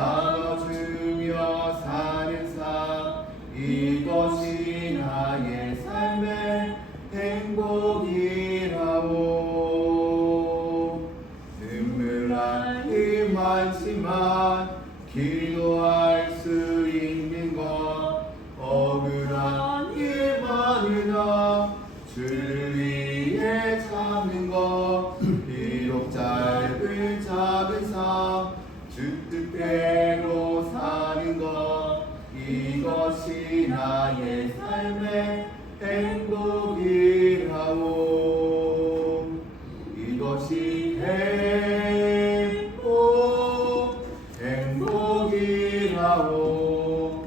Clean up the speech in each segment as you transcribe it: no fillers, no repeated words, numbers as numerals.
나눠주며 사는 삶, 이것이 나의 삶의 행복이라오. 눈물이 많지만 기도할 수 있는 것, 억울한 일 많으나 주를 위해 참는 것, 비록 짧은 작은 삶 주 뜻대로 사는 것, 이것이 나의 삶의 행복이라오. 이것이 행복이라오.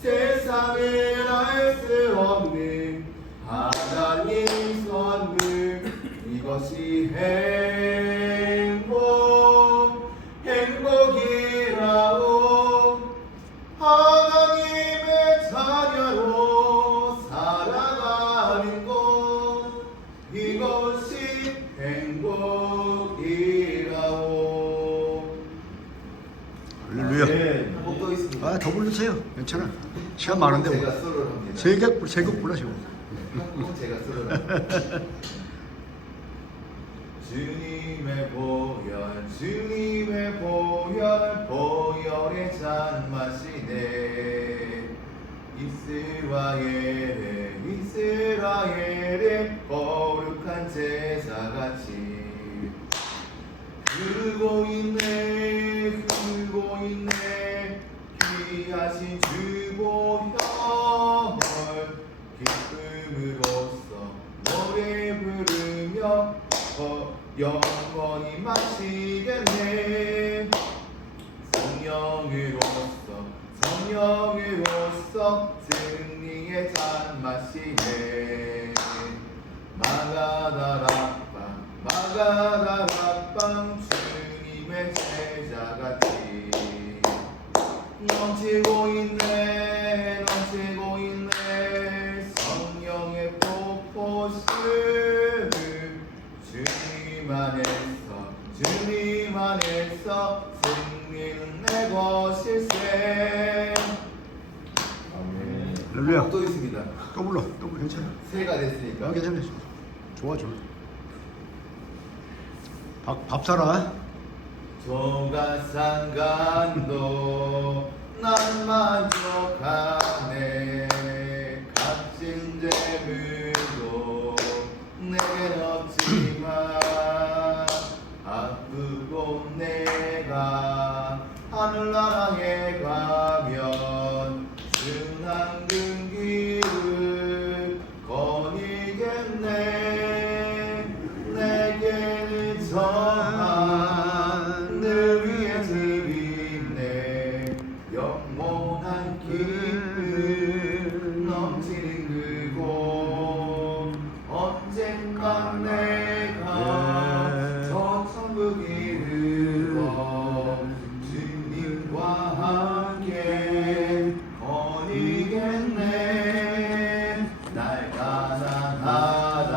세상을 알 수 없는 하나님 선물, 이것이 행복이라오. 하나님의 자녀로 살아가는 것, 이것이 행복이라오. 할렐루야. 네, 한곡더 있습니다. 아, 더 불러주세요. 괜찮아. 시간 많은데 제가 뭐. 솔로를 합니다. 세곡 불러시고. 한곡 제가 솔로를 합니다. 주님의 보혈, 주님의 보혈, 보혈의 잔 마시네. 이스라엘의 거룩한 제사같이 흐르고 있네, 귀하신 주 보혈, 기쁨으로써 노래 부르며 영원히 마시겠네. 성령으로서 승리의 잔 마시네. 마가다락방 주님의 제자같이 넘치고 있네. 성령의 폭포수 주님 안에서 승리는 내 것일세. 아멘. 할렐루야. 또 있습니다. 또 불러 괜찮아. 새해가 됐으니까. 괜찮아. 좋아. 밥 사라. 조각상간도 난 만족하네. 값진 재물도 내겐 없지만 아프고 내가 하늘나라에 가면 순한 근기를 거니겠네. 내게는 저 하늘 위에 집 있네. 영원한 기쁨 넘치는 그곳, 언젠가 내가 저 천국 이르러 주님과 함께 거니겠네. 날 가난하다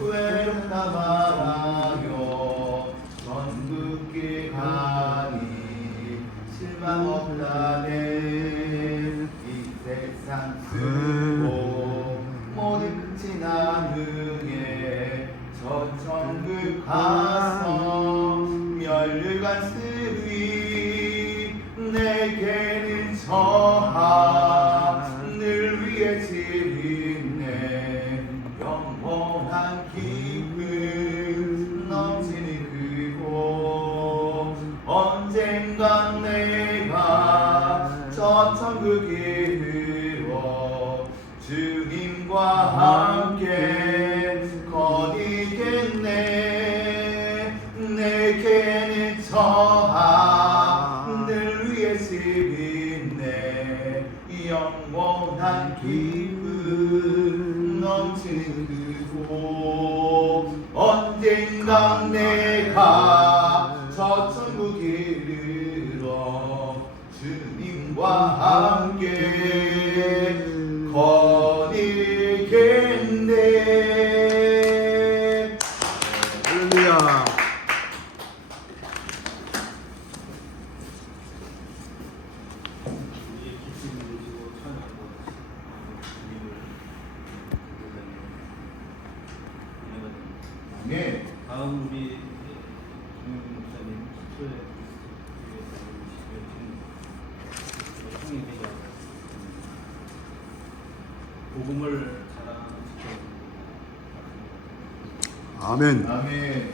외롭다 말하여 전국길 가니 실망 없다네. 이 세상 쓰고 모든 끝이 나중에 저 천국 가서 멸류관 쓰리. 내게는 저 하늘 위에 집 있네. 영원한 기쁨 넘치는 그곳, 언젠간 내가 저 천국 이르러 주님과 함께 거니겠네. 내게는 저 하늘 위에 집 있네. 영원한 기쁨 넘치는 그곳, 언젠간 내가 저 천국 이르러 주님과 함께 거니겠네. 할렐루야. 복음을 자랑하는 아멘. 아멘.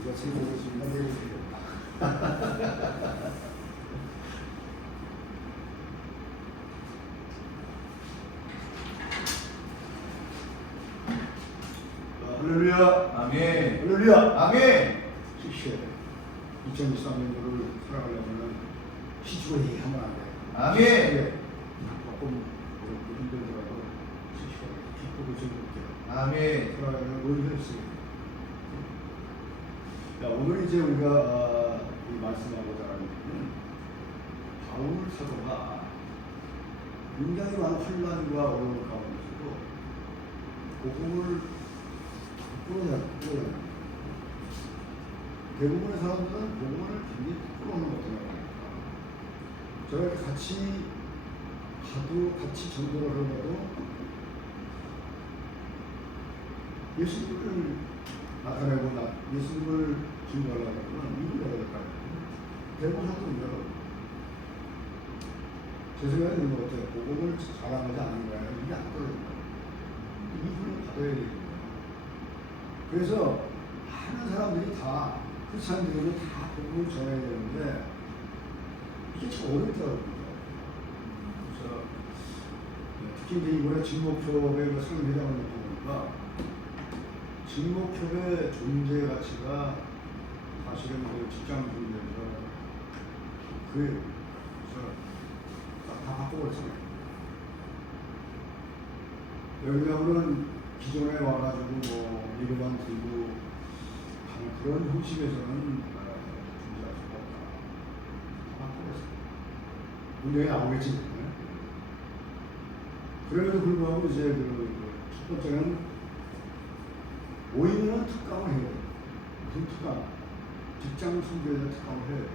이거 생각했습니다. 내일 할렐루야. 아멘. 할렐루야. 아멘. 시시해. 2023년도를 살아가려면 시주에 하면 안 돼. 아멘. 조금 어렵고 힘들더라도 시시하게 기쁘고 즐겁게 아멘. 살아가려면 노력을 했어요. 자, 오늘 이제 우리가 이 말씀하고자 하는 것은 바울 사도가 굉장히 많은 환난과 어려움 가운데서도 복음을 끌어내는 대부분의 사람들은 복음을 굉장히 끌어오는 것 같아요. 저희가 같이 가도 같이 전도를 하려고 예수님을 나타내고 예수님을 증거하려고 하면 이유가 될까요? 대부분 사람들은 제 생각에는 이런 것 같아요. 복음을 자랑하지 않는 거예요. 이게 안 떨어져요. 이유를 받아야 됩니다. 그래서 많은 사람들이 다 크리스찬들은 다 복음을 전해야 되는데 이게 참 어렵더라고요. 그래서 특히 이제 이번에 진목협의 상회장을 보니까 진목협의 존재 가치가 사실은 직장 분야에서 그래서 다 바꿔버렸잖아요. 왜냐하면 기존에 와가지고 뭐 이름만 들고 하는 그런 형식에서는 존재할 수가 없다. 다 바꿔버렸어요. 문제가 나오겠지. 그럼에도 불구하고 이제 첫 번째는 모이면 특강을 해야 돼요. 무슨 특강? 직장 선교에 대한 특강을 해야 돼요.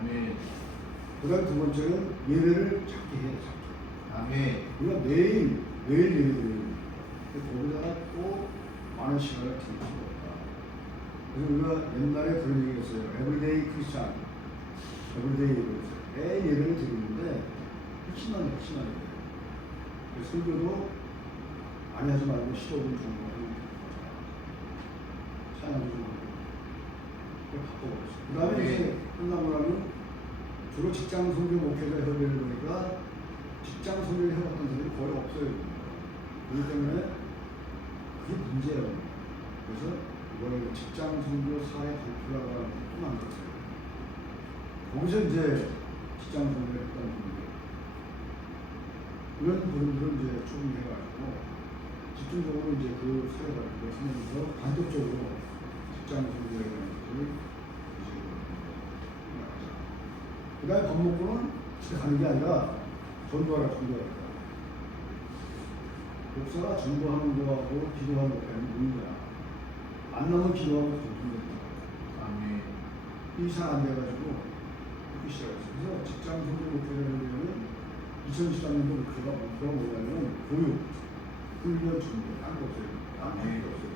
아멘. 그 다음 두 번째는 예배를 작게 해야 돼요. 아멘. 우리가 매일 예배 드립니다. 거기다가 또 많은 시간을 드릴 수가 없다. 그래서 우리가 옛날에 그런 얘기를 했어요. 에브리데이 크리스찬, 에브리데이 예배를 했어요. 매일 예배를 드리는데 훨씬 많이 예배예요. 그래서 설교도 많이 하지 말고 15분 정도 하는 거죠. 찬양도 좀 하고 바꿔버렸어요. 그 다음에 이제 끝나고 나면 주로 직장 선교 목회자 협의를 보니까 직장 선교를 해왔던 사람이 거의 없어요. 그렇기 때문에 그게 문제예요. 그래서 이번에 직장 선교 사회 발표라고 하는 것도 만들었어요. 거기서 이제 직장 선교를 했던 분들 이런 분들은 이제 초빙해가지고 집중적으로 이제 그 사회 발표를 하면서 반복적으로 직장 선교에 대한 것을 이제 나가자. 그 다음에 밥 먹고는 집에 가는 게 아니라 전도하라. 목사가 전도하는 거하고 기도하는 거하고는 무이야. 만나면 기도하고 전도합니다. 아멘. 이게 잘 안 돼가지고 그렇게 시작했어요. 그래서 직장 선교 목표를 하려면 2013년도 목표가 뭐냐면 교육, 훈련, 전도, 딴거 없어요. 딴거 없어요.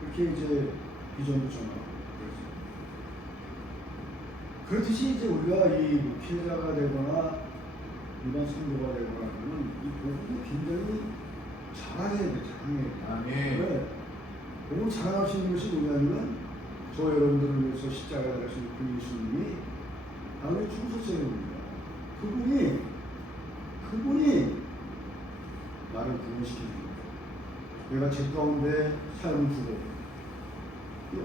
그렇게 이제 비전도 정하고 그랬어요. 그렇듯이 이제 우리가 이 목회자가 되거나 일반 선교가 되거나 하면 이 복음을 굉장히 자랑해야 돼, 자랑해야 돼. 아멘. 왜? 복음을 자랑할 수 있는 것이 뭐냐면 저 여러분들을 위해서 십자가에 달리신 그 예수님이 나를 죽으셨어요. 그분이 나를 구원시키는 거예요. 내가 죄 가운데 삶을 주고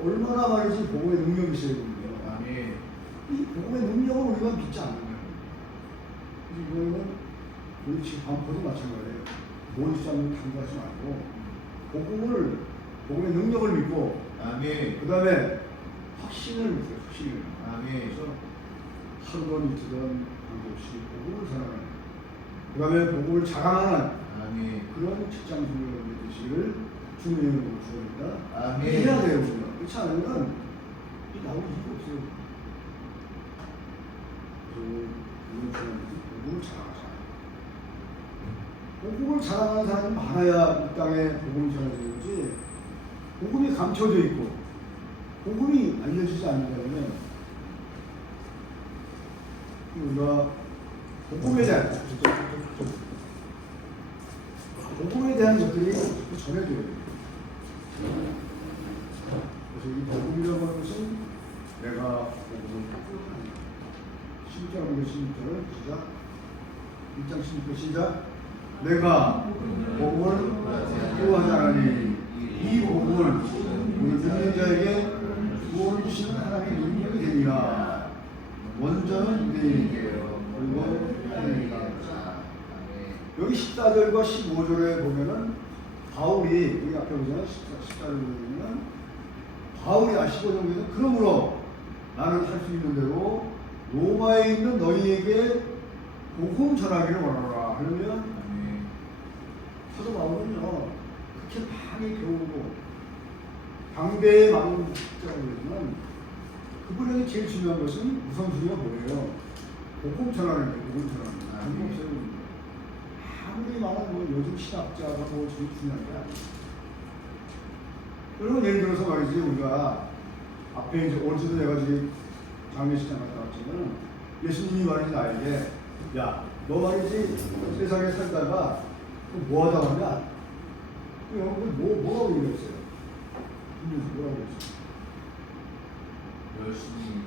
얼마나 말이지 복음의 능력이 있어야 됩니다. 아멘. 이 복음의 능력을 우리가 믿지 않는 거예요. 그래서 이거는 우리 지금 반포도 마찬가지예요. 모의사는 탐구하지 말고 복음의 능력을 믿고 아멘. 그 다음에 확신을 믿어요. 확신을. 아멘. 그래서 하루든 이틀든 관계없이 복음을 전하는 그 다음에 복음을 자랑하는 아멘. 그런 직장 선교의 되시기를 주님의 이름으로 축원합니다. 아멘. 해야 돼요. 우리가. 그렇지 않으면 이 나올 이유가 없어요. 그래서 복음을 자랑하자. 복음을 자랑하는 사람이 많아야 이 땅에 복음이 전해지는 거지. 복음이 감춰져 있고 복음이 알려지지 않는다면 우리가 복음에 대한 복음에 대한 것들이 전해져야 돼요. 그래서 이 복음이라고 하는 것은 내가 복음을 풀어가는 10절 16절을 시작 1장 16절 시작 내가 복음을 구하지 않으니 이 복음을 우리 믿는 자에게 구원을 주시는 하나님의 능력이 되니라 원전은 유대인이에요 그리고 하나님이다. 여기 14절과 15절에 보면은 바울이 여기 앞에 보잖아요. 14절에 보면 바울이 15절에는 그러므로 나는 할 수 있는 대로 로마에 있는 너희에게 복음 전하기를 원하노라 하려면 사도 바울은요 그렇게 많이 배우고 당대의 많은 학자라고 그러지만 그분에게 제일 중요한 것은 우선순위가 뭐예요? 복음 전하는 게 복음 전하는 게 아무 없어요. 아무리 많은 뭐 요즘 신학자가 뭐 제일 중요한 게 아니에요. 여러분 예를 들어서 말이지 우리가 앞에 이제 어제도 내가 지금 장례식장 갔다 왔지만 예수님이 말이지 나에게 야 너 말이지 세상에 살다가 뭐 하다 왔냐? 여러분 뭐라고 얘기했어요? 뭐라고 했어요? 열심히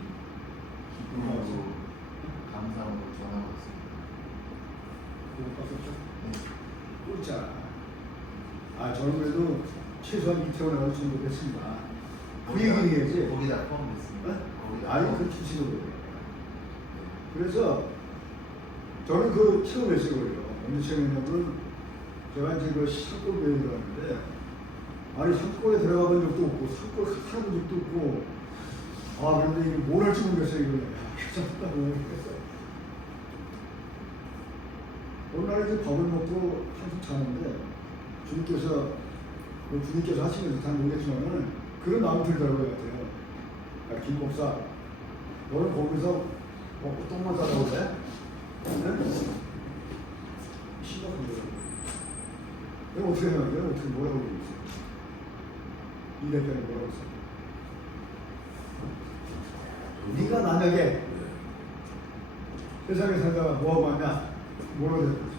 기쁨으로 감사함으로 전하고 있습니다. 그거 봤었죠? 네. 꿀자. 아 저는 그래도 최소한 이태원에 가서 전도했습니다. 그 얘기는 해야지. 거기다 포함됐습니다. 거기다 아니 포함. 그 주시거든요. 그래서 저는 그 체험했어요. 언제 체험했냐면 제가 이제 그 산골 배에 들어갔는데 아니 산골에 들어가 본 적도 없고 산골 살아본 적도 없고 아 그런데 이게 뭘 할지 모르겠어요. 이거 괜찮다고 했어요. 어느 날 이제 밥을 먹고 한숨 자는데 주님께서 하시면서 잘 모르겠지만은 그런 마음 들더라고요 같아요. 야, 김 목사, 너는 거기서 먹고 똥만 싸다고 그래? 심각한 거예요. 내가 어떻게 생각해요? 어떻게 뭐라고 그러겠어요? 이 대표는 뭐라고 했어요? 네가 만약에 세상에 살다가 뭐하고 왔냐? 뭐라고 대답했어요?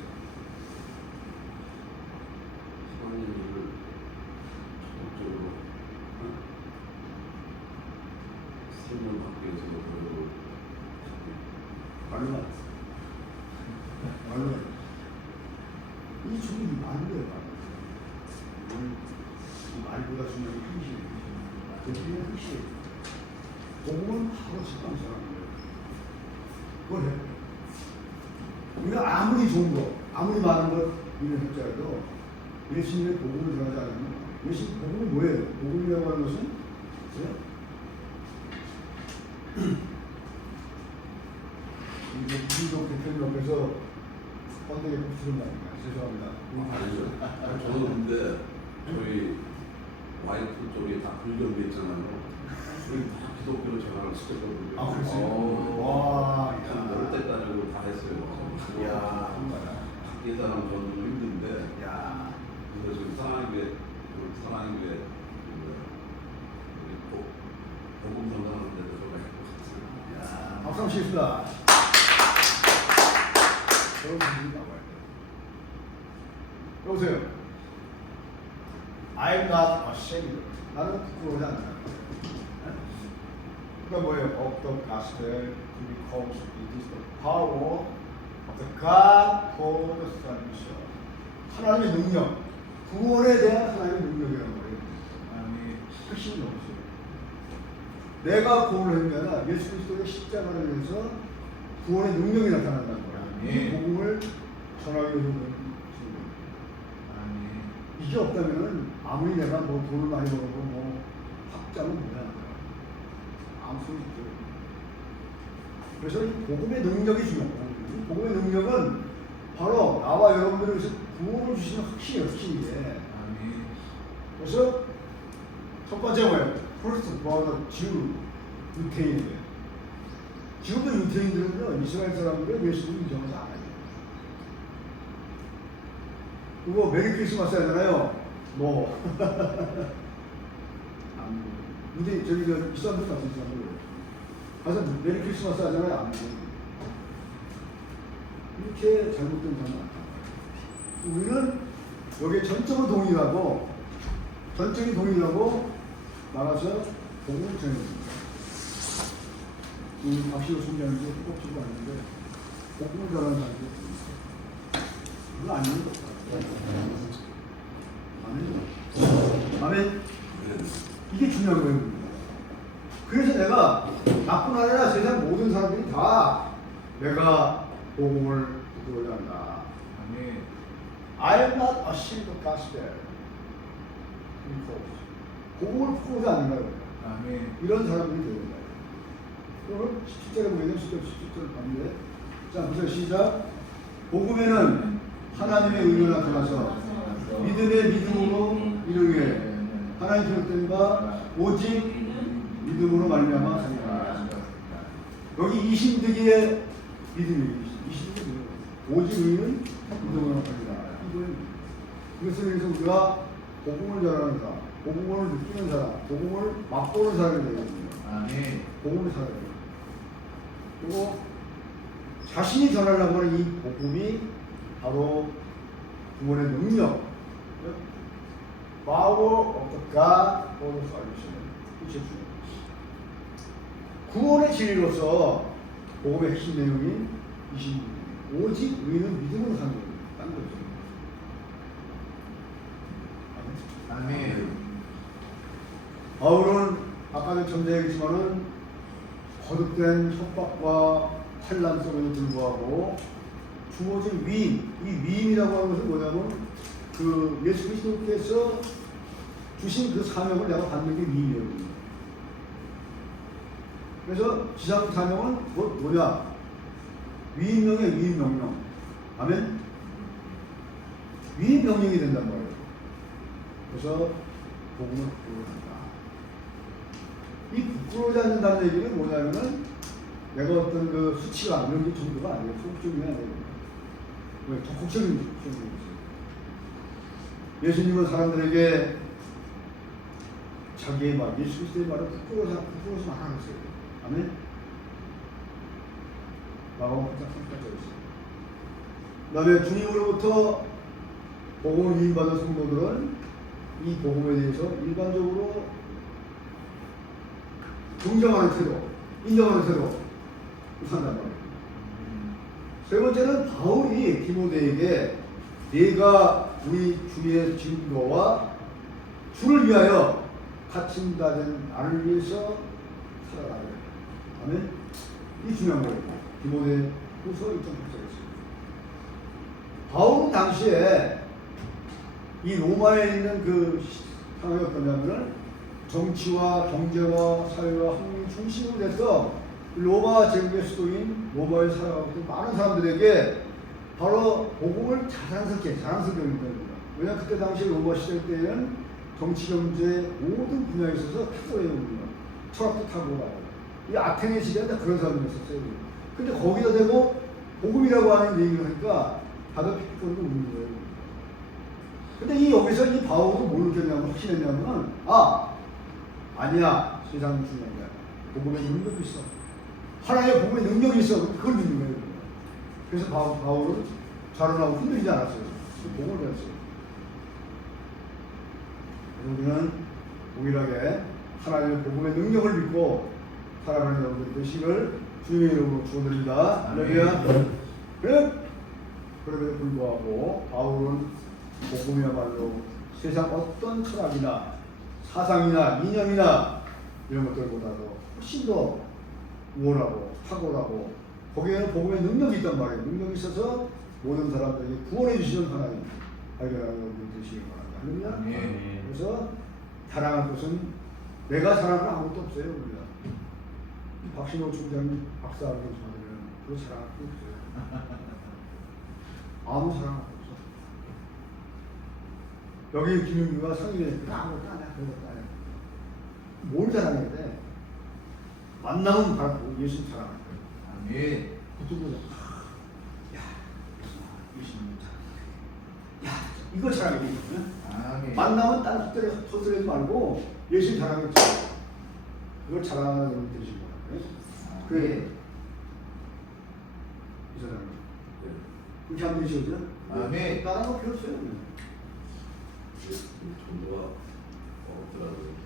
하나님 일을 적극적으로 생명 받기 위해서 노력을 말로 안 했어요. 말로 안 했어요. 이 중이 말로예요. 이 말보다 중요한 게 행실이에요. 그 행실. 복음은 바로 직관 전하는 거예요. 그걸 해요. 우리가 아무리 좋은 거, 아무리 많은 걸 이런 했자라도 예수님의 복음을 전하지 않으면 예수님 복음은 뭐예요? 복음이라고 하는 것은 이제 민족 대표님 옆에서 번데기 붙이는 거 아닌가? 죄송합니다. 아니죠. 저는 근데 저희 와이프 쪽이 다 불교계 있잖아요. 우리 다 기독교로 전환을 시켰거든요. 아, 그랬어요? 와, 한 야. 10대까지고 다 했어요. 야, 밖에 사람 저는 좀 힘든데 야. 그래서 지금 사랑교회 복음 전하는 데도 들어가 있고 야, 박수 한번 치겠습니다. 여러분, 분들이 나와요. 여보세요. I'm not ashamed. 나는 부끄러워하지 않는다. 그러니까 뭐예요? Of the gospel because it is the power of the God for the salvation. 하나님의 능력, 구원에 대한 하나님의 능력이라는 거예요. 아멘. 핵심이 없어요. 내가 구원을 했냐나 예수 그리스도의 십자가를 위해서 구원의 능력이 나타난다는 거예요. 이 복음을 전하기 위해서 그런 거예요. 아멘. 이게 없다면 아무리 내가 뭐 돈을 많이 벌고 뭐 학자는 뭐야 아무 소리 없어요. 그래서 이 복음의 능력이 중요하다. 이 복음의 능력은 바로 나와 여러분들을 위해서 구원을 주시는 핵심이에요. 아멘. 그래서 첫 번째 뭐예요? First born Jew, 유태인이에요. 지금도 유태인들은요 이스라엘 사람들은 예수를 인정하지 않아요. 그거 메리 크리스마스 하잖아요. 뭐 근데 저기 저 이스라엘들 같은 사람들 가서 메리 크리스마스 하잖아요. 안 이렇게 잘못된 사람이 많다. 우리는 여기에 전적으로 동의하고 전적인 동의하고 나가서 복음을 전해줍니다. 박시호 총장님도 꼭 주고 왔는데 복음을 전하는 사람이 있습니다. 그건 아니는 것 같아요. 아멘. 이게 중요한 거예요. 그래서 내가 나뿐 아니라 세상 모든 사람들이 다 내가 복음을 부끄러워야 한다. 아멘. I am not ashamed of gospel. 복음을 부끄러워하지 않는 거예요. 아멘. 이런 사람들이 되는 거예요. 그러면 17절에 보이는 17절 봤는데, 자, 보세요. 시작. 복음에는 하나님의 의가 나타나서 믿음의 믿음으로 이르게 하나님 기록된바 오직 믿음으로 말미암아 살리라. 여기 이신득의 믿음이에요. 이신득의 믿음. 오직 의는 믿음으로 살리라. 이것을 위해서 우리가 복음을 전하는 사람, 복음을 느끼는 사람, 복음을 맛보는 사람이 되거든요. 아멘. 복음을 살아야 돼요. 그리고 자신이 전하려고 하는 이 복음이 바로 구원의 능력, power of the God for the salvation. 이게 중요해요. 구원의 진리로서 복음의 핵심 내용인 이신 오직 의는 믿음으로 사는 거예요. 딴 거죠. 아멘. 바울은 아까도 전제했지만은 거듭된 협박과 환난 속에도 불구하고 주어진 위임, 이 위임이라고 하는 것은 뭐냐면 그 예수 그리스도께서 주신 그 사명을 내가 받는 게 위임이거든요. 그래서 지상 사명은 뭐냐? 위임명의 위임명령. 아멘. 위임명령이 된단 말이에요. 그래서 복음을 부끄러워한다. 이 부끄러워하지 않는다는 얘기는 뭐냐면은 내가 어떤 그 수치가 이런 게 정도가 아니에요. 소극적이 아니에요. 왜 적극적인 거죠. 예수님은 사람들에게 자기의 말, 예수 그리스도의 말을 부끄러워서 말하셨어요. 아멘. 마가복음 3장까지 있어요. 그다음에 주님으로부터 복음을 위임받은 성도들은 이 복음에 대해서 일반적으로 긍정하는 태도, 인정하는 태도 산단 말이에요. 세 번째는 바울이 디모데에게 네가 우리 주의 증거와 주를 위하여 갇힌다는 나를 위해서 살아가래. 아멘. 이 중요한 거예요. 디모데 후서 1.8절에 있습니다. 바울은 당시에 이 로마에 있는 그 상황이 어떠냐면은 정치와 경제와 사회와 학문 중심으로 돼서 로마 제국의 수도인 로마에 살아가고 있는 많은 사람들에게 바로 복음을 자랑스럽게 여긴다는 겁니다. 왜냐하면 그때 당시 로마 시대 때에는 정치, 경제 모든 분야에 있어서 탁월해요. 철학도 탁월하고 이 아테네 시대는 그런 사람이었었어요. 근데 거기다 대고 복음이라고 하는 얘기를 하니까 다들 피곤하고 웃는 거예요. 근데 여기서 이 바울은 뭘 느꼈냐면 확신했냐면 아니야 세상 중요한 거야. 복음의 능력이 있어. 하나님의 복음의 능력이 있어. 그걸 믿는 거예요. 그래서 바울은 자론하고 흔들리지 않았어요. 복음을 배웠어요. 우리는 동일하게 하나님의 복음의 능력을 믿고 살아가는 여러분들 되시기를 주님의 이름으로 축원드립니다. 할렐루야. 그럼에도 불구하고 바울은 복음이야말로 세상 어떤 철학이나 사상이나 이념이나 이런 것들보다도 훨씬 더 우월하고 탁월하고 거기에는 복음의 능력이 있단 말이에요. 능력이 있어서 모든 사람들에게 구원해 주시는 하나님 발견하는 여러분들 되시길 바랍니다. 할렐루야. 그래서 사랑할 것은 내가 사랑할 아무것도 없어요. 우리가 박신호 총장님 박사학위 받으면 그거 사랑할 게 없어요. 아무 사랑 없어. 여기 김용규가 성인에 아무것도 아니야. 그것도 아니야. 뭘 사랑해야 돼? 만나면 바로 예수 사랑할 거예요. 아멘. 그쪽으로 야, 예수님 사랑해. 야, 이거 사랑해. 아멘. 만나면 딴 헛소리 말고 예수 사랑했죠. 그걸 자랑하는 분이 되신 거예요. 그래. 이 사람. 그렇게 하면 되죠, 그죠? 아멘. 다른 거 필요 없어요. 전도가 없더라고요.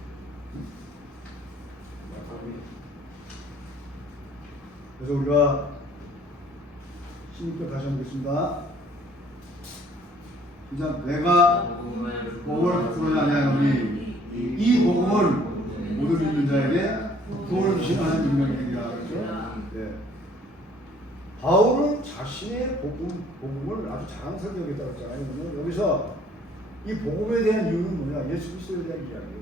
그래서 우리가 16절 다시 한번 보겠습니다. 이제 내가 복음을 부르냐 아니하노니 이 복음은 모두 믿는 자에게 구원을 주시는 하나님 능력이라 그렇죠. 네. 바울은 자신의 복음을 아주 자랑스럽게 여겼다고 했잖아요. 그러면 여기서 이 복음에 대한 이유는 뭐냐? 예수 그리스도에 대한 이야기예요.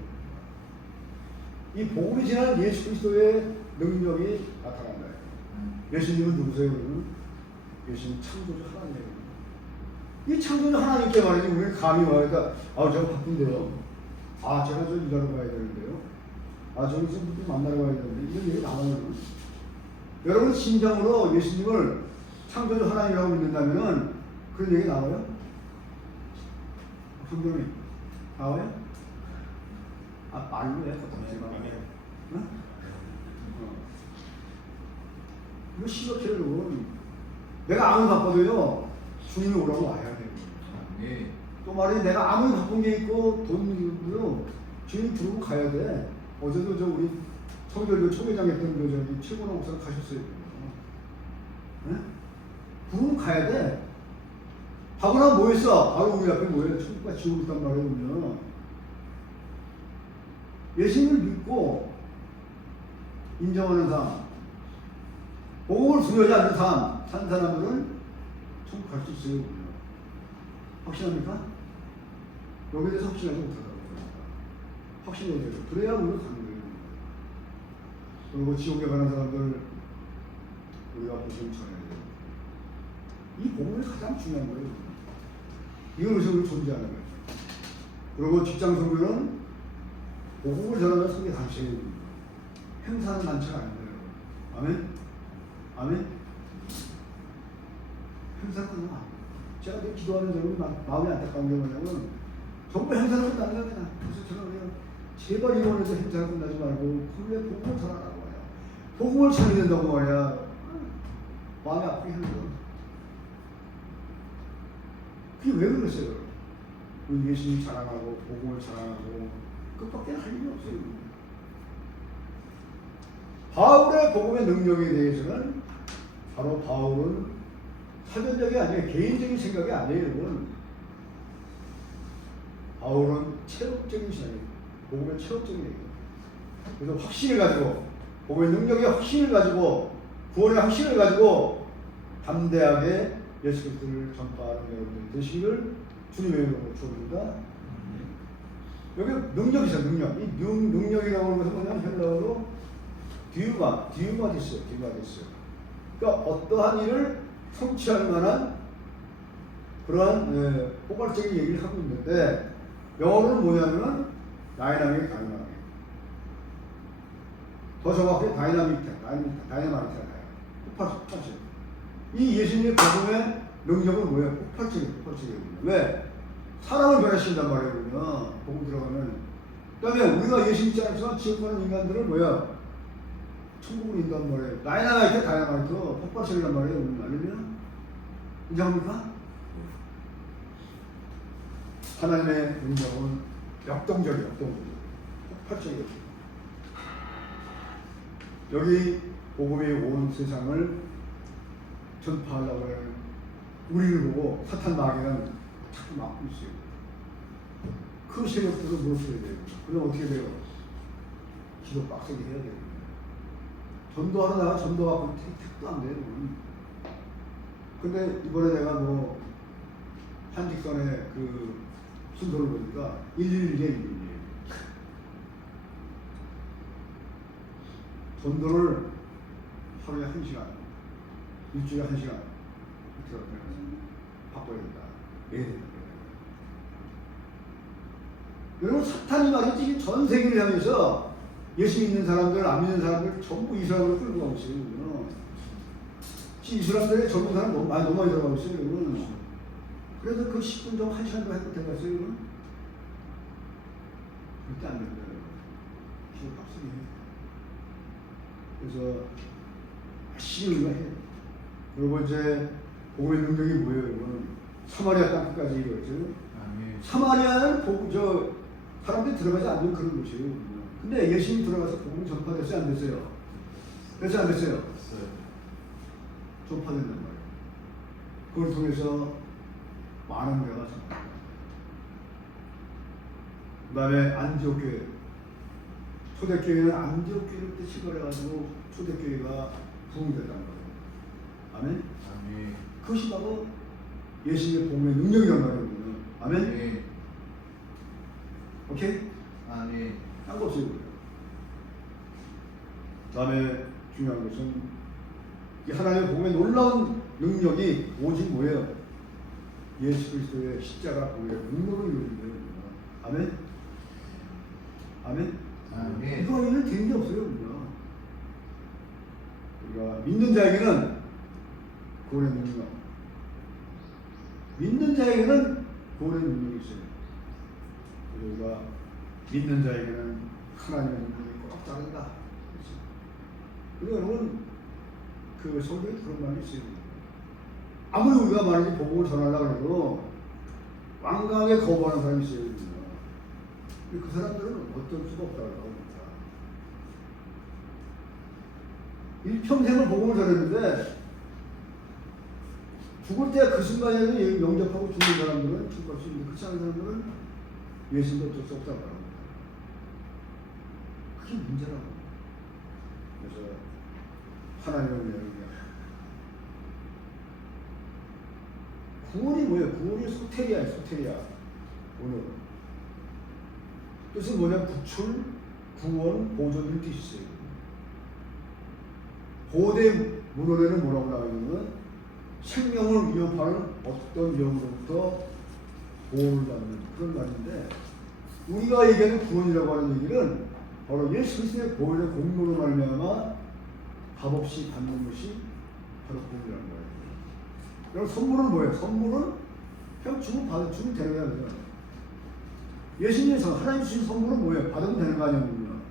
이 복음이 지난 예수 그리스도의 능력이 나타난다. 예수님은 누구세요? 그러면 예수님 창조주 하나님이에요. 이 창조주 하나님께 말이지 우리는 감히 말하니까 제가 바쁜데요. 제가 저 일하러 가야 되는데요. 저기 분들 만나러 가야 되는데 이런 얘기 나와요. 여러분 심정으로 예수님을 창조주 하나님이라고 믿는다면은 그런 얘기 나와요? 성경에 나와요? 말로 해. 응? 이거 시각적으로 내가 아무리 바빠도요 주님이 오라고 와야 돼요. 아멘. 또 말이지 내가 아무리 바쁜 게 있고 돈 있고요 주님 부르고 가야 돼. 어제도 저 우리 성결교 총회장 했던 그 저기 최고나 목사 가셨어요. 네? 부르고 가야 돼. 바구나 뭐 했어? 바로 우리 앞에 뭐예요? 천국과 지옥이 있단 말이에요. 보면 예수님을 믿고 인정하는 사람, 복음을 두려워하지 않는 사람, 산 사람들은 천국 갈 수 있어요. 확신합니까? 여기에 대해서 확신하지 못하다고 확신해야 돼요. 그래야 우리가 가는 거예요. 그리고 지옥에 가는 사람들 우리가 복음 전해야 돼요. 이 복음이 가장 중요한 거예요. 이건 의식으로 존재하는 거예요. 그리고 직장 선교는 복음을 전하는 성의 단체입니다. 행사는 단체가 아닌데요. 아멘? 아멘? 행사는 끝나면 안 돼요. 제가 지금 기도하는 사람이 마음이 안타까운 게 뭐냐면 전부 행사는 끝나면 그냥 그래서 제가 그냥 제발 이번에도 행사가 끝나지 말고 그왜 복음을 전하라고 해요. 복음을 전해야 된다고 말이야. 마음이 아프게 하는 거예요. 그게 왜 그러세요? 우리 예수님 자랑하고 복음을 자랑하고 그것밖에 할 일이 없어요. 바울의 복음의 능력에 대해서는 바로 바울은 사변적이 아니에요. 개인적인 생각이 아니에요. 이건. 바울은 체력적인 신앙이에요. 복음의 체력적인 얘기예요. 그래서 확신을 가지고 복음의 능력의 확신을 가지고 구원의 확신을 가지고 담대하게 예수 그리스도를 전파하는 여러분들 되시기를 주님의 이름으로 축원합니다. 여기 능력이죠. 능력. 이 능력이라고 하는 것은 뭐냐면 헬라어로 듀마디스요. 그러니까 어떠한 일을 성취할 만한 그러한 포괄적인 얘기를 하고 있는데 영어로는 뭐냐면 다이나믹. 더 정확히 다이나마이트가 폭발적. 이 예수님의 복음의 능력은 뭐예요? 폭발적이에요. 왜? 사람을 변화시킨단 말이에요. 복음 들어가면. 그 다음에 우리가 예수 믿지 않지만 지옥 가는 인간들은 뭐야? 천국으로 인도한 말이에요. 다이나마이트 폭발적이란 말이에요. 알려면 인정합니까? 하나님의 능력은 역동적이에요. 폭발적이에요. 여기 복음이 온 세상을 전파하려고 하는 우리를 보고 사탄 마귀는 자꾸 막고 있어요. 그 세력들을 무엇을 해야 돼요? 그럼 어떻게 돼요? 기도 빡세게 해야 돼요. 전도하러 나가 전도하고 택도 안 돼요. 근데 이번에 내가 한직선의 그 순서를 보니까 111이에요. 전도를 하루에 1시간, 일주일에 1시간 바꿔야 된다. 해야 된다. 여러분 사탄이 말이지 지금 전 세계를 향해서 예수 믿는 사람들, 안 믿는 사람들 전부 이스라엘로 끌고 가고 있어요. 지금 이스라엘에 젊은 사람 너무 많이 들어가고 있어요. 그래서 그 10분 정도 1시간 정도 해도 되겠어요. 절대 안 된다. 기도 빡세게 해요. 그래서 열심히 우리가 해요. 그리고 이제 복음의 능력이 뭐예요, 여러분? 사마리아 땅까지 이거죠. 아멘. 사마리아는 사람들이 들어가지 않는 그런 곳이에요. 근데 예수님이 들어가서 복음 전파됐어요, 안 됐어요? 됐어요, 안 됐어요? 됐어요. 전파된단 말이에요. 그걸 통해서 많은 교회가 전파됩니다. 그 다음에 안디옥 교회. 초대교회는 안디옥 교회를 때 시발해가지고 초대교회가 부흥됐단 말이에요. 아멘? 아멘. 그것이 바로 예수님의 복음의 능력이란 말이에요. 아멘? 아멘. 오케이? 아멘. 딴 거 없어요. 그 다음에 중요한 것은 이 하나님의 복음의 놀라운 능력이 오직 뭐예요? 예수 그리스도의 십자가 복음의 능력을 이루는 거예요. 아멘? 아멘? 아멘. 이거 아니면 되는 게 없어요. 우리가 믿는 자에게는 구원의 능력, 믿는 자에게는 구원의 능력이 있어요. 우리가 믿는 자에게는 하나님의 능력이 꼭 따른다. 그리고 여러분 그 성경에 그런 말이 있어요. 아무리 우리가 만약에 복음을 전하려고 해도 완강하게 거부하는 사람이 있어요. 그 사람들은 어쩔 수가 없다고 합니다. 일평생을 복음을 전했는데 죽을 때 그 순간에는 영접하고 죽는 사람들은 죽을 수 있는데 그렇지 않은 사람들은 예수님도 어쩔 수 없다고 합니다. 그게 문제라고. 그래서 하나님을 위하여 구원이 뭐예요? 구원이 소테리아예요. 소테리아. 오늘 뜻은 뭐냐? 구출, 구원, 보존 이런 뜻이 있어요. 고대 문헌에는 뭐라고 나와 있냐면 생명을 위협하는 어떤 위험으로부터 보호를 받는 그런 말인데 우리가 얘기하는 구원이라고 하는 얘기는 바로 예수 그리스도의 보혈의 공로로 말미암아 값없이 받는 것이 바로 구원이라는 거예요. 여러분 선물은 뭐예요? 선물은 그냥 주면 되는 거예요. 예수님께서 하나님 주신 선물은 뭐예요? 받으면 되는 거 아니에요?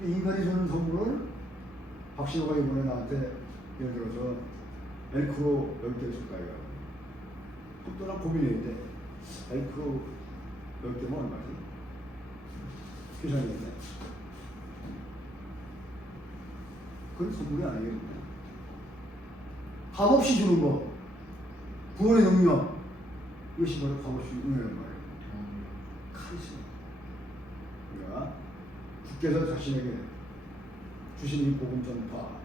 근데 인간이 주는 선물은 박신호가 이번에 나한테 예를 들어서 엘크로 10개를 줄까요? 또 난 고민했는데 엘크로 10개면 얼마지? 계산했네. 그건 선물이 아니에요. 값없이 주는 거, 구원의 능력, 이것이 바로 값없이 은혜란 말이에요. 카리스마. 그러니까 주께서 자신에게 주신 이 복음 전파,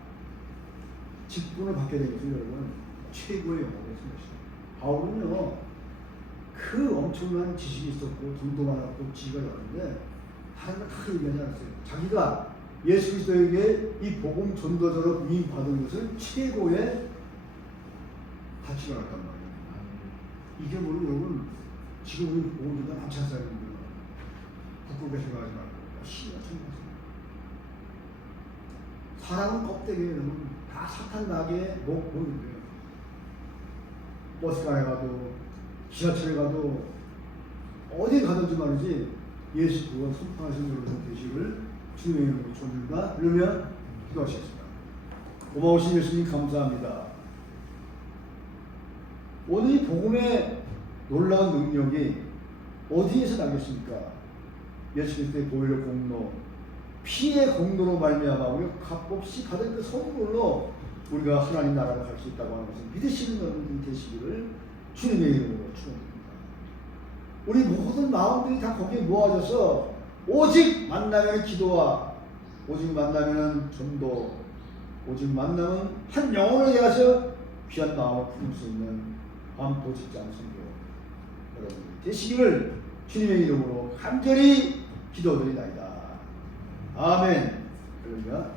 직분을 받게 된 것은 여러분 최고의 영광을 쓴 것이다. 바울은요, 그 엄청난 지식이 있었고 돈도 많았고 지위가 많은데 다른 걸 다 얘기하지 않았어요. 자기가 예수 그리스도에게 이 복음 전도자로 위임 받은 것을 최고의 가치가 났단 말이에요. 이게 뭐로 여러분 지금 우리 복음 전도 많지 않습니까? 국국에 생각하지 말고 열심히 하세요. 사람은 껍데기에는 다 사탄 나게 먹는데요. 버스가에 가도 지하철에 가도 어디 가든지 말이지 예수 구원 선포하시는 여러분 되시를 주님의 이름으로 축원드립니다. 그러면 기도하시겠습니다. 고마우신 예수님 감사합니다. 오늘 이 복음의 놀라운 능력이 어디에서 나겠습니까? 예수 그리스도의 보혈의 공로, 피의 공로로 말미암아 우리가 값없이 받은 그 선물로 우리가 하나님 나라를 갈 수 있다고 하는 것을 믿으시는 여러분들이 되시기를 주님의 이름으로 축원드립니다. 우리 모든 마음들이 다 거기에 모아져서 오직 만나면 기도와 오직 만나면 전도, 오직 만나면 한 영혼을 위해서 귀한 마음을 품을 수 있는 반도직장 선교 여러분들이 되시기를 주님의 이름으로 간절히 기도드리나이다. 아멘. 그러면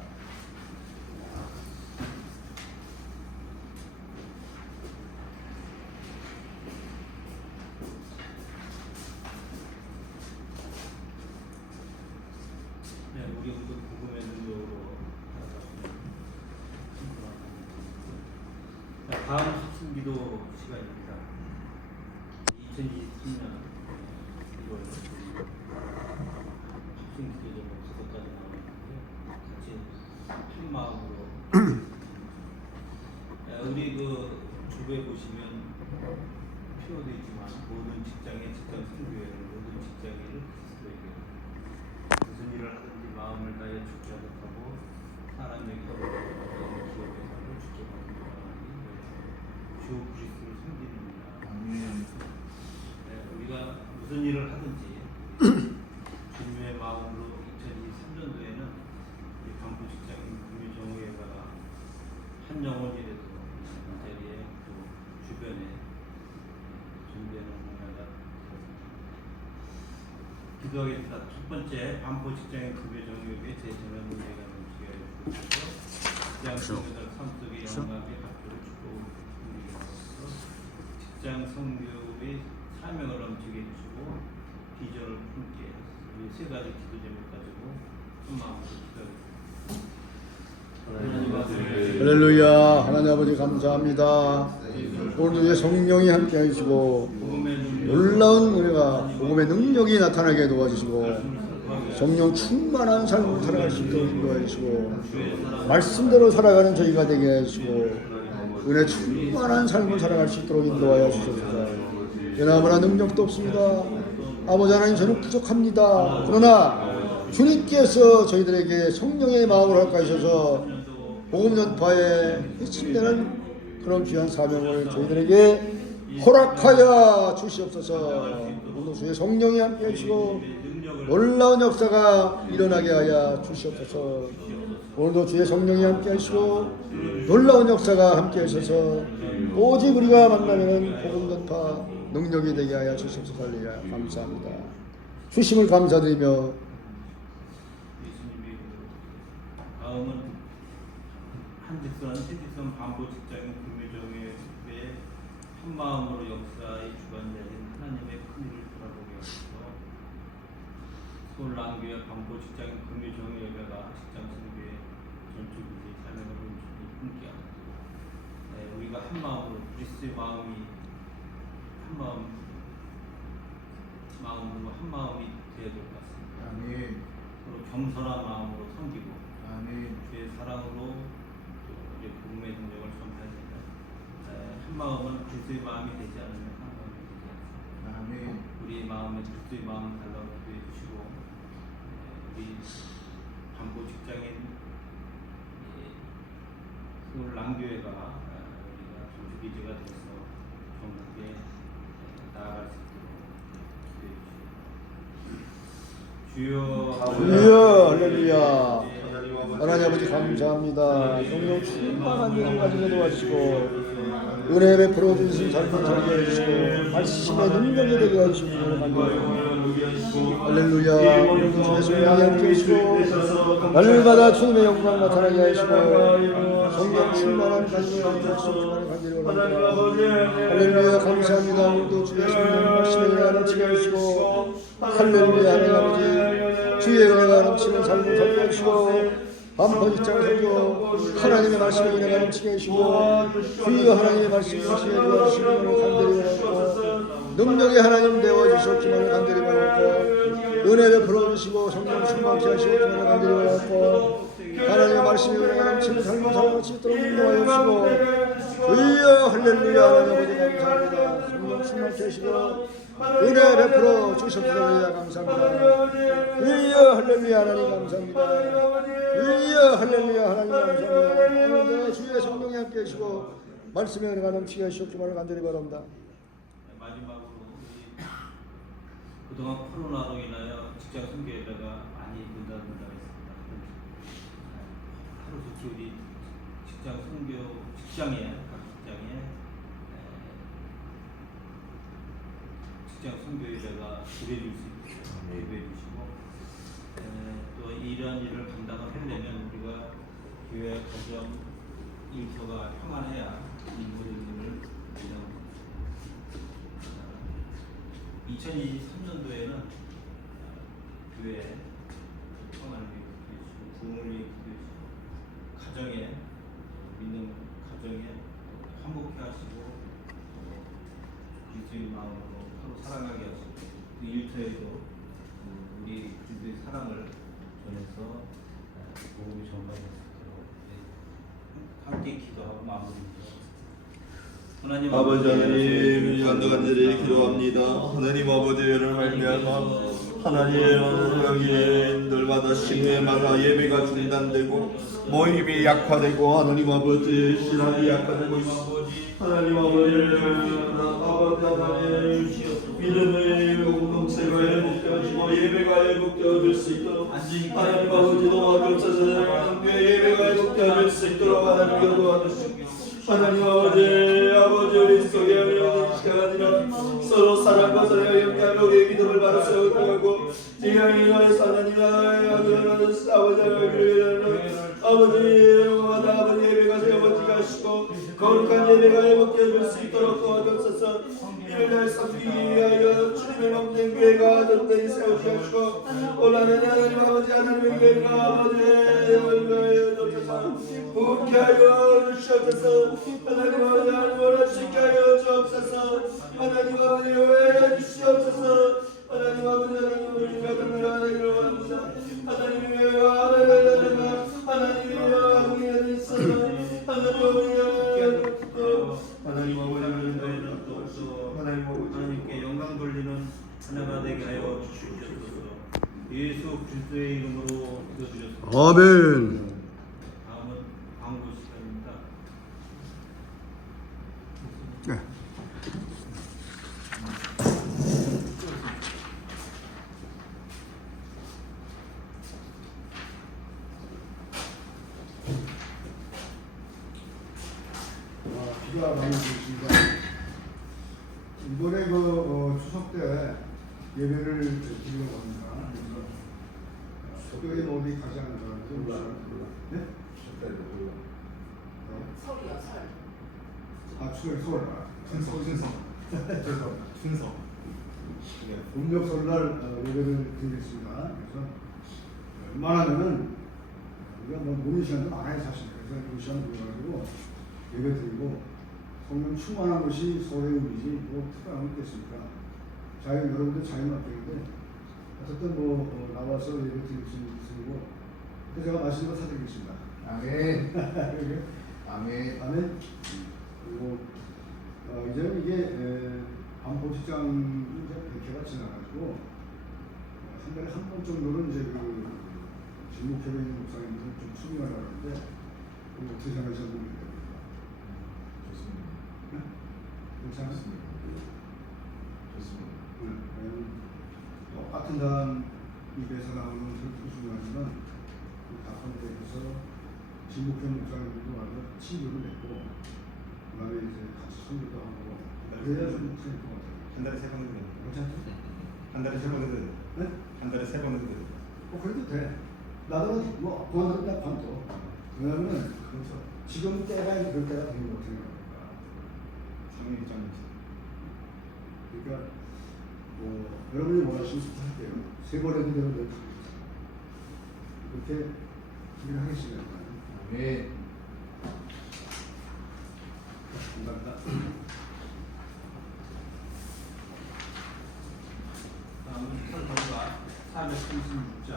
네, 우리 모두 복음의 능력으로 자, 다음 합심기도 시간입니다. 2023년 1월 합심기도 5가지 나오는데 같이 한 마음으로 우리 그 주변 유튜브에 보시면 표도 있지만 모든 직장의 직장 선교회를 모든 직장인을 그리스도에게 무슨 일을 하든지 마음을 다해 죽지 않고 사람에게 기업에서는 죽게 만들어가니 주 그리스도를 섬기는이라. 아멘. 네, 우리가 무슨 일을 하든지 주님의 마음으로 2023년도에는 우리 광부 직장인 국민 정오회가 한 영혼이라도 이 자리에 또 주변에 준비하는 문화가 기도하겠습니다. 첫 번째 반포 직장인 급여 정규의 재정의 문제가 넘치게 되고 직장 성교들 삶 속의 영광의 각도를 축복드리면서 직장 성교의 사명을 넘치게 해주시고 비전을 품게 이 세 가지 기도 제목 가지고 큰 마음으로 기도하겠습니다. 할렐루야. 하나님 아버지 감사합니다. 오늘도 이제 성령이 함께 해주시고 놀라운 은혜가 복음의 능력이 나타나게 도와주시고 성령 충만한 삶을 살아갈 수 있도록 인도해 주시고 말씀대로 살아가는 저희가 되게 해주시고 은혜 충만한 삶을 살아갈 수 있도록 인도하여 주셔서 여나무나 능력도 없습니다. 아버지 하나님 저는 부족합니다. 그러나 주님께서 저희들에게 성령의 마음을 할까 하셔서 복음 전파에 힘쓰는 그런 귀한 사명을 저희들에게 허락하여 주시옵소서. 오늘 주의 성령이 함께 해주시고 놀라운 역사가 일어나게 하여 주시옵소서. 오늘도 주의 성령이 함께 하시고 놀라운 역사가 함께 하셔서 오직 우리가 만나면 복음 전파 능력이 되게 하여 주시옵소서. 할렐루야. 감사합니다. 주심을 감사드리며 예수님이 다음은 한직선 반포 직장인 금요정회의 한 마음으로 역사의 주관자인 하나님의 큰 일을 돌아보게 하셔서 서울 남교회 반포 직장인 금요정회가 직장 선교의 전투기지 사명을 품게 하고 우리가 한 마음으로 그리스도의 마음으로 한 마음이 되어야 될 것 같습니다. 아멘. 서로 겸손한 마음으로 섬기고 아멘. 주의 사랑으로 또 우리 복음의 능력을 전파해야 된다. 한 마음은 그리스도의 마음이 되지 않으면 한 마음이 되지 않습니다. 아멘. 우리 마음에 그리스도의 마음을 달라고 기도해 주시고 우리 반포 직장인 서울 남교회가 우리가 전주기지가 돼서 전국에 나아갈 수 있도록 기도해 주시고 주여 할렐루야. 하나님 아버지 감사합니다. 성령 충만한 은혜 가지게 도와주시고 은혜 베풀어 주신 삶을 살게 해주시고 말씀의 능력이 되게 해주시고 할렐루야. 오늘도 주의 성령이 함께 해주시고 날마다 주님의 영광 나타나게 하시고 성령 충만한 간절한 목숨 간절히 원합니다. 할렐루야. 감사합니다. 오늘도 주의 성령 말씀의 은혜가 넘치게 하시고 할렐루야. 하나님 아버지 주의 은혜가 넘치는 삶을 살게 하시고 반포 직장 선교 하나님의 말씀의 은혜가 넘치게 해주시고 주여 하나님의 말씀을 넘치게 도와주시기를 간절히 원하고 능력의 하나님 되어주셨기만을 간절히 원하고 은혜를 풀어주시고 성령 충만케 하시기만을 간절히 원하고 하나님의 말씀의 은혜가 넘치는 삶을 살아갈 수 있도록 인도하여 주시고 주여 할렐루야. 하나님 아버지 감사합니다. 성령 충만케 하시고 은혜 베풀어 주셨기를 감사합니다. 주여 할렐루야. 하나님 감사합니다. 주여 할렐루야. 하나님 감사합니다. 오늘도 주의 성령이 함께 하시고 말씀의 은혜가 넘치게 하시옵기만을 간절히 바랍니다. 마지막으로 우리 그동안 코로나로 인하여 직장 선교회가 많이 문닫는다고 했습니다. 하루속히 우리 직장 선교 각 직장에 직장 선교회가 기대해줄 수 있도록 기도해 주시고 또 이런 일을 감당을 하려면 우리가 교회 가정 일터가 평안해야 이 모든 일을 감당합니다. 2023년도에는 교회 평안을 위해 기도해주시고 부흥을 위해 기도해주시고 가정에 믿는 가정에 화목해 하시고 그리스도의 마음으로 서로 사랑하게 하시고 그 일터에도 우리 그리스도의 사랑을 전해서 복음이 전파될 수 있도록 함께 기도하고 마무리합니다. 아버지 하나님 간절히 기도합니다. 하나님 아버지를 말미암아 하나님 여기에 날마다 심회마다 예배가 중단되고 모임이 약화되고 하나님 아버지 신앙이 약화되고 하나님 아버지 하나님 믿음의 공동체가 회복되어지고 예배가 회복되어질 수 있도록 하나님 아버지 도와주셔서 예배가 회복되어질 수 있도록 하나님 도와주시고 하나님 아버지 우리 속에 하나님 시간 아니라 서로 사랑과 사랑을 영위하며 우리의 믿음을 바로 세우고 지향이 인하여서 하나님 아버지 예배가 세워지게 하시고 거룩한 예배가 회복되어질 수 있도록 도와주옵소서. 이를 날 섬기기 위하여 주님의 몸된 교회가 든든히 세우게 하시고 올라는 하나님 아버지 하나님의 교회가 아버지 부흥케 하여 주시옵소서. 하나님 아버지 하나님을 쉽게 하여 주옵소서. 하나님 아버지 왜 주시옵소서. 하나님 아버지 하나님 우리가 듣는 하나님을 원합니다. 하나님의 하나님의 있어서 하나님 하나님께 영광 돌리는 하나가 되게 하여 주시옵소서. 예수 그리스도의 이름으로 기도드렸습니다. 아멘. 다음은 광고 시간입니다. 네. 비가 많이 오십니다. 이번에 추석 때 예배를 드리려고 합니다. 그래서 교회 어디 가지 않은 사람들 네? 설이요, 설. 아, 서울. 순서. 음력 설날 예배를 드리겠습니다. 그래서 웬만하면은 우리가 모든 시간도 많아요 사실. 그래서 그 시간 보여가지고 예배 드리고 성령 충만한 것이 서울의 의미지 뭐 특별한 게 있겠습니까? 여러분들 자유마땅인데 어쨌든 나와서 예배 드릴 수 있고 그래서 제가 맛있는 거 사드리겠습니다. 아멘. 아멘. 아멘. 그리고 이제는 이게 반포 직장 이제 100회가 지나가지고 한 달에 한 번 정도는 이제 진목회에 있는 목사님들은 좀 수능하려고 하는데 어떻게 생각하시는지 모르겠습니다. 좋습니다. 네? 괜찮습니다. 좋습니다. 똑같은 사람 입에서 나오는 그렇게 중요하지만 답변에 대해서 진목회 목사님들도 와서 친구를 맺고 그다음에 이제 같이 선교도 하고 그래야 좀 재밌을 것 같아요. 한 달에 3번 해도 돼. 괜찮죠? 한 달에 3번 해도 돼. 네? 한 달에 3번 해도 돼. 그래도 돼. 나도 그거는 딱 관둬. 왜냐면은 지금 때가 이제 그럴 때가 되는 것 같아요. 상위 입장에서. 그러니까 여러분이 원하시는 거 할게요. 3번 해도 되는 거 그렇게 일을 하겠습니다. 아멘. 감사합니다. 다음은 설교가 436장.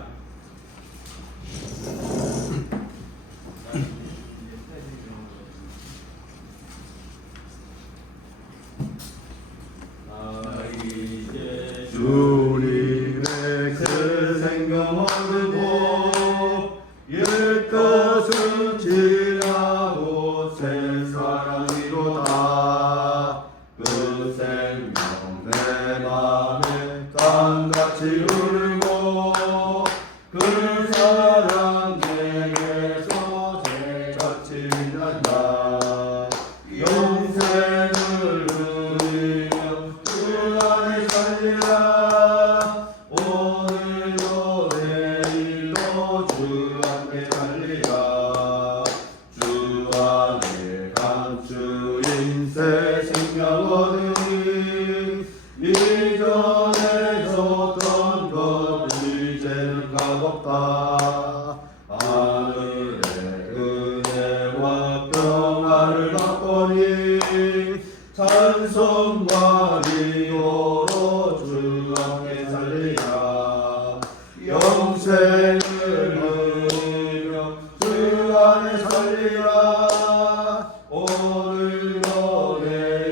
주님의 그 생명 얻고 옛것은 지나고 새 사랑이로다. 그 생명 내 맘에 땅같이 흐르고 그 사랑 내게서 새같이 빛난다. 영생을 누리며 그 안에 살리라. 오늘도 내일도 주 함께 살리라. 주 안에 감추인 새 생명 얻으니 이전에 줬던 것 이제는 값없다. 하늘의 은혜와 평화를 맛보니 찬송과 기도로 주 함께 살리라. 영생을 누리며 주 안에 살리라. 오늘도 내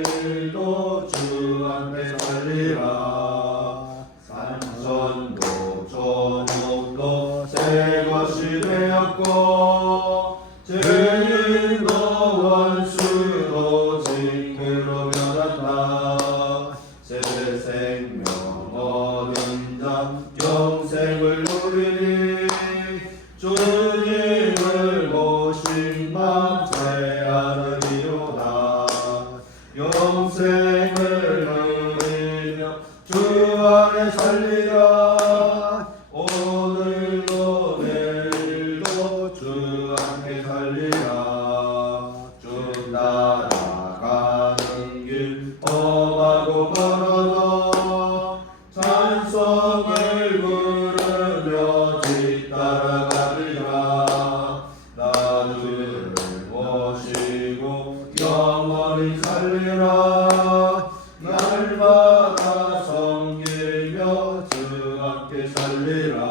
새 것이 되었고 죄인도 원수도 징크로 변했다. 새배 생명 얻은 자 영생을 누리니 주님을 모신 밤 죄하느니로다. 영생을 누리며 주 안에 살리라. 오늘도 내일도 주 안에 살리라. 주 따라가는 길 험하고 멀어도 찬송을 부르며 뒤따라가리라. 나 주를 모시고 영원히 살리라. 날마다 섬기며 주 함께 살리라.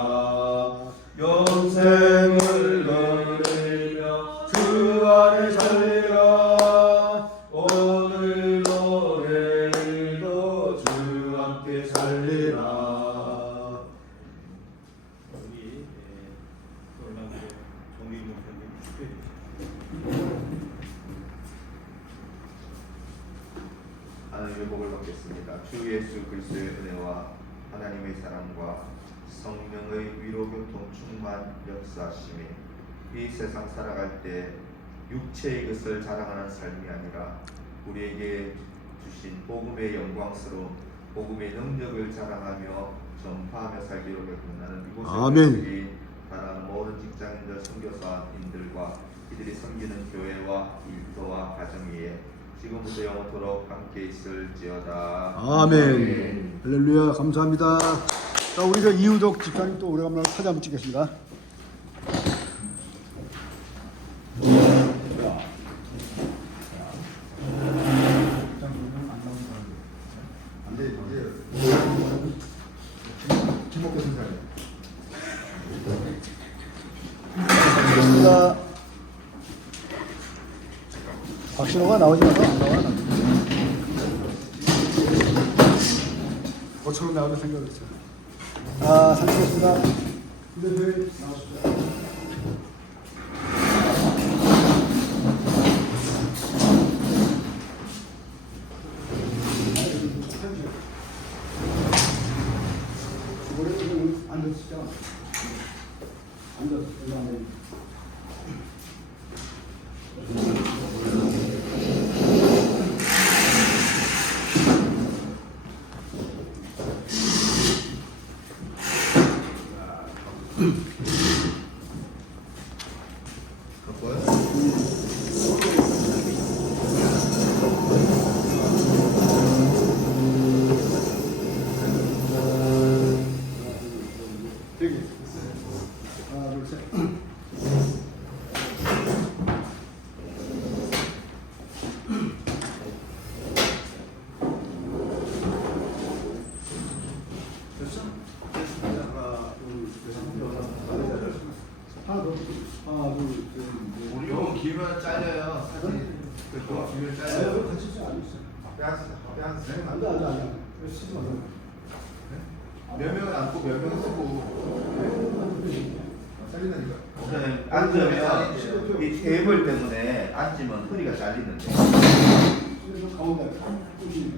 영생을 누리며 주 안에 살리라. 오늘도 내일도 주 함께 살리라. 우리 놀랍게 정의 목사님 축도해 주십시오. 하나님의 복을 받겠습니다. 주 예수 그리스도의 은혜와 하나님의 사랑과 성령의 위로 교통 충만 역사하심이 이 세상 살아갈 때 육체의 것을 자랑하는 삶이 아니라 우리에게 주신 복음의 영광스러운 복음의 능력을 자랑하며 전파하며 살기로 결단하는 이곳에 아멘. 바라는 모든 직장인들, 선교사님들과 이들이 섬기는 교회와 일터와 가정 위에 지금부터 영원토록 함께 있을지어다. 아멘. 할렐루야. 감사합니다. 자, 우리 저 이우덕 집사님 또 오래간만에 사진 한번 찍겠습니다. 안돼 김옥교 선생님. 감사합니다. 박신호가 나오지 않아? 안 나와. 저처럼 나오는 생각을 했어요. 아, 잘 찍겠습니다. 근데 왜 나오시죠? 앉으시죠. 앉아서 되게 하나 둘 셋. 됐어? 하나 더. 하나 둘 셋. 우리 형 길면 잘려요. 사진. 그거 길면 잘려요. 같이 있어 안 있어. 빼앗어. 안돼 안돼 안돼. 쓰지 마. 몇 명은 앉고 몇 명은 쓰고. 잘린다니까. 우선은 앉으면 이 테이블 때문에 앉으면 허리가 잘리는데 가운데.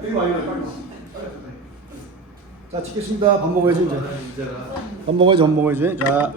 여기 와 이거 빨리. 자 찍겠습니다. 밥 먹어야지 이제. 밥 먹어야지 밥 먹어야지. 자.